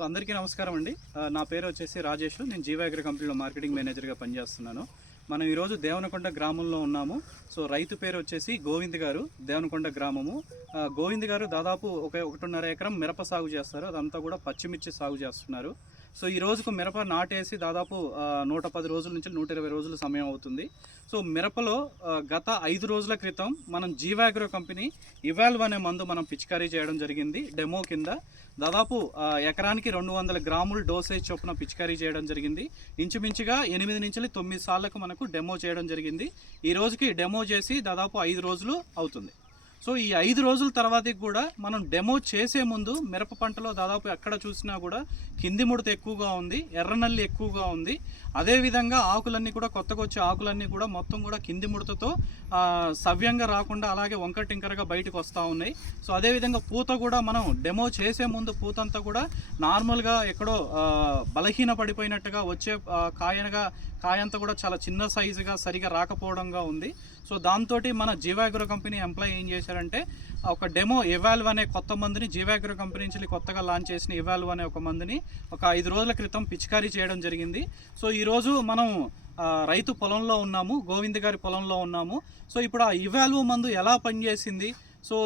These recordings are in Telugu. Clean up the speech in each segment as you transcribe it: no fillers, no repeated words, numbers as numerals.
సో అందరికీ నమస్కారం అండి. నా పేరు వచ్చేసి రాజేష్. నేను జీవా అగ్రి కంపెనీలో మార్కెటింగ్ మేనేజర్గా పనిచేస్తున్నాను. మనం ఈరోజు దేవనకొండ గ్రామంలో ఉన్నాము. సో రైతు పేరు వచ్చేసి గోవింద్ గారు, దేవనకొండ గ్రామము. గోవింద్ గారు దాదాపు 1.5 ఎకరం మిరప సాగు చేస్తారు. అదంతా కూడా పచ్చిమిర్చి సాగు చేస్తున్నారు. సో ఈ రోజుకు మిరప నాటేసి దాదాపు 110 రోజుల నుంచి 120 రోజుల సమయం అవుతుంది. సో మిరపలో గత 5 రోజుల క్రితం మనం జీవా అగ్రో కంపెనీ ఇవాల్వ్ అనే మందు మనం పిచికారీ చేయడం జరిగింది. డెమో కింద దాదాపు ఎకరానికి 200 గ్రాములు డోసేజ్ చొప్పున పిచికారీ చేయడం జరిగింది. ఇంచుమించుగా 8 నుంచి 9 సార్లకు మనకు డెమో చేయడం జరిగింది. ఈ రోజుకి డెమో చేసి దాదాపు 5 రోజులు అవుతుంది. సో ఈ 5 రోజుల తర్వాతకి కూడా మనం డెమో చేసే ముందు మిరప పంటలో దాదాపు ఎక్కడ చూసినా కూడా కింది ముడత ఎక్కువగా ఉంది, ఎర్రనల్లి ఎక్కువగా ఉంది. అదేవిధంగా ఆకులన్నీ కూడా కొత్తగా వచ్చే ఆకులన్నీ కూడా మొత్తం కూడా కింది ముడతతో సవ్యంగా రాకుండా అలాగే వంకర టింకరగా బయటకు వస్తూ ఉన్నాయి. సో అదేవిధంగా పూత కూడా మనం డెమో చేసే ముందు పూత అంతా కూడా నార్మల్గా ఎక్కడో బలహీన పడిపోయినట్టుగా వచ్చే కాయంతా కూడా చాలా చిన్న సైజుగా సరిగా రాకపోవడంగా ఉంది. సో దాంతో మన జీవా అగ్రో కంపెనీ ఎంప్లాయీ ఏం చేశారంటే ఒక డెమో ఇవాల్వ్ అనే కొత్త మందుని జీవా అగ్రో కంపెనీ నుంచి కొత్తగా లాంచ్ చేసిన ఇవాల్వ్ అనే ఒక మందుని ఒక 5 రోజుల క్రితం పిచికారీ చేయడం జరిగింది. సో ఈరోజు మనం రైతు పొలంలో ఉన్నాము, గోవింద్ గారి పొలంలో ఉన్నాము. సో ఇప్పుడు ఆ ఇవాల్వ్ మందు ఎలా పనిచేసింది, సో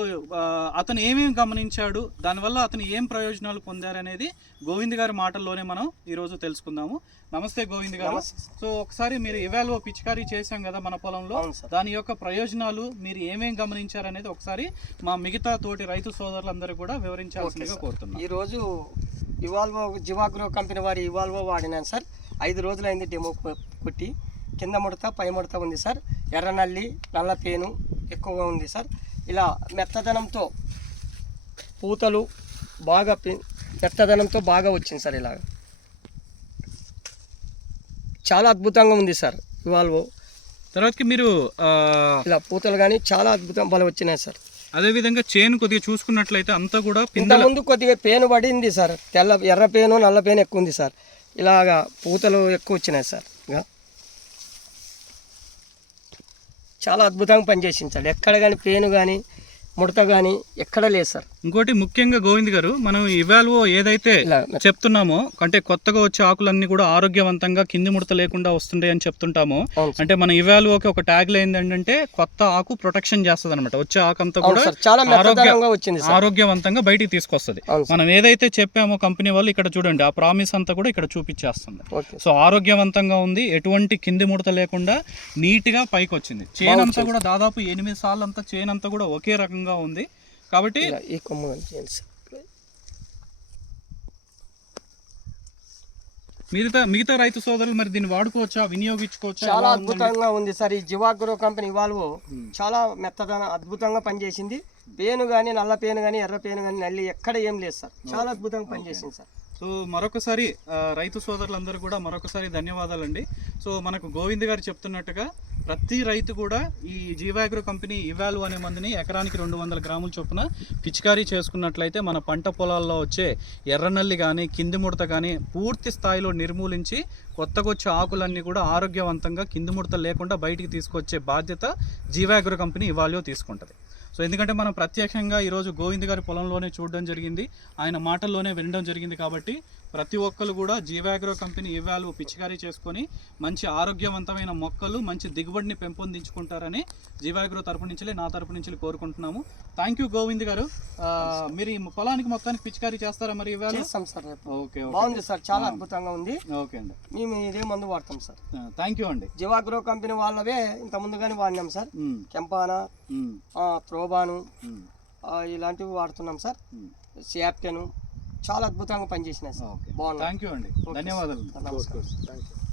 అతను ఏమేమి గమనించాడు, దానివల్ల అతను ఏం ప్రయోజనాలు పొందారనేది గోవింద్ గారి మాటల్లోనే మనం ఈరోజు తెలుసుకుందాము. నమస్తే గోవింద్ గారు. సో ఒకసారి మీరు ఇవాల్వ్ పిచికారీ చేశాం కదా మన పొలంలో, దాని యొక్క ప్రయోజనాలు మీరు ఏమేమి గమనించారనేది ఒకసారి మా మిగతా తోటి రైతు సోదరులందరూ కూడా వివరించాల్సిందిగా కోరుతున్నాం. ఈరోజు ఇవాల్వో జీవా అగ్రో కంపెనీ వారి ఇవాల్వో వాడినాను సార్. 5 రోజులైంది డెమో కొట్టి. కింద ముడత పై ముడత ఉంది సార్. ఎర్రనల్లి నల్ల పేను ఎక్కువగా ఉంది సార్. ఇలా మెత్తదనంతో పూతలు బాగా మెత్తదనంతో బాగా వచ్చింది సార్. ఇలాగ చాలా అద్భుతంగా ఉంది సార్ ఇవాల్వో. తర్వాతకి మీరు ఇలా పూతలు కానీ చాలా అద్భుతం బలం వచ్చినాయి సార్. అదేవిధంగా చేను కొద్దిగా చూసుకున్నట్లయితే అంతా కూడా ముందు కొద్దిగా పేను పడింది సార్. ఎర్ర పేను నల్ల పేను ఎక్కువ ఉంది సార్. ఇలాగా పూతలు ఎక్కువ వచ్చినాయి సార్. చాలా అద్భుతంగా పనిచేసింది సార్. ఎక్కడ కానీ పేను కానీ ముడత కానీ ఎక్కడ లేదు సార్. ఇంకోటి ముఖ్యంగా గోవింద్ గారు, మనం ఇవాల్వో ఏదైతే చెప్తున్నామో అంటే కొత్తగా వచ్చే ఆకులన్నీ కూడా ఆరోగ్యవంతంగా కింది ముడత లేకుండా వస్తుండే అని చెప్తుంటామో, అంటే మన ఇవాల్వోకి ఒక ట్యాగ్ లైన్ ఏంటంటే కొత్త ఆకు ప్రొటెక్షన్ చేస్తుంది అనమాట. వచ్చే ఆకు అంతా కూడా ఆరోగ్యవంతంగా బయటికి తీసుకొస్తుంది. మనం ఏదైతే చెప్పామో కంపెనీ వాళ్ళు ఇక్కడ చూడండి, ఆ ప్రామిస్ అంతా కూడా ఇక్కడ చూపించేస్తుంది. సో ఆరోగ్యవంతంగా ఉంది, ఎటువంటి కింది ముడత లేకుండా నీట్ గా పైకి వచ్చింది. చేను అంతా కూడా దాదాపు 8 సార్లు అంతా చేను అంతా కూడా ఒకే రకంగా ఉంది. కాబట్టి ఈ కొమ్మ మిగతా రైతు సోదరులు మరి దీన్ని వాడుకోవచ్చా, వినియోగించుకోవచ్చా? చాలా అద్భుతంగా ఉంది సార్. ఈ జీవా అగ్రో కంపెనీ ఇవాల్వో చాలా అద్భుతంగా పనిచేసింది. పేను కానీ నల్ల పేను కానీ ఎర్ర పేను కానీ నల్లి ఎక్కడ ఏం లేదు సార్. చాలా అద్భుతంగా పనిచేసింది సార్. సో మరొకసారి రైతు సోదరులందరూ కూడా మరొకసారి ధన్యవాదాలండి. సో మనకు గోవింద్ గారు చెప్తున్నట్టుగా ప్రతి రైతు కూడా ఈ జీవా అగ్రో కంపెనీ ఇవాల్వ్ అనే మందుని ఎకరానికి 200 గ్రాముల చొప్పున పిచికారీ చేసుకున్నట్లయితే మన పంట పొలాల్లో వచ్చే ఎర్రనల్లి కానీ కింది ముడత కానీ పూర్తి స్థాయిలో నిర్మూలించి కొత్తగా వచ్చే ఆకులన్నీ కూడా ఆరోగ్యవంతంగా కింది ముడత లేకుండా బయటికి తీసుకొచ్చే బాధ్యత జీవా అగ్రో కంపెనీ ఇవాల్వో తీసుకుంటుంది. సో ఎందుకంటే మనం ప్రత్యక్షంగా ఈరోజు గోవింద్ గారి పొలంలోనే చూడడం జరిగింది, ఆయన మాటల్లోనే వినడం జరిగింది. కాబట్టి ప్రతి ఒక్కరు కూడా జీవా అగ్రో కంపెనీ ఇవాల్వ్ పిచికారీ చేసుకొని మంచి ఆరోగ్యవంతమైన మొక్కలు మంచి దిగుబడిని పెంపొందించుకుంటారని జీవా అగ్రో తరపు నుంచి నా తరపు నుంచి కోరుకుంటున్నాము. థ్యాంక్ యూ గోవింద్ గారు. మీరు ఈ పొలానికి మొత్తానికి పిచికారీ చేస్తారా మరి ఇవాళ? ఓకే, బాగుంది సార్. చాలా అద్భుతంగా ఉంది. ఓకే అండి, మేము ఇదే మందు వాడతాం సార్. థ్యాంక్ యూ అండి. జీవా అగ్రో కంపెనీ వాళ్ళవే ఇంత ముందుగానే వాడినాం సార్. కెంపానా, త్రోబాను ఇలాంటివి వాడుతున్నాం సార్. శాప్టెను చాలా అద్భుతంగా పనిచేసినాయి సార్. బాగుంది. థ్యాంక్ యూ అండి, ధన్యవాదాలు. నమస్కారం. Thank you.